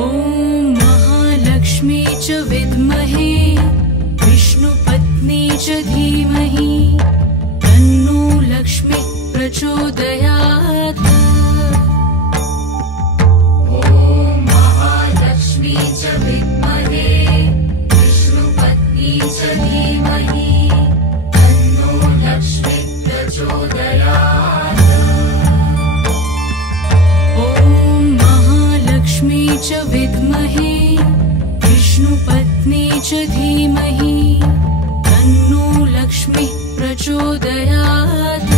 ॐ महालक्ष्मी च विद्महे विष्णुपत्नी च धीमहि तन्नो लक्ष्मी प्रचोदयात्। ॐ महालक्ष्मी च विद्महे विष्णुपत्नी च धीमहि तन्नो लक्ष्मी प्रचोदयात्। ॐ महालक्ष्मी च विद्महे विष्णुपत्नी च धीमहि तन्नो लक्ष्मी प्रचोदयात्।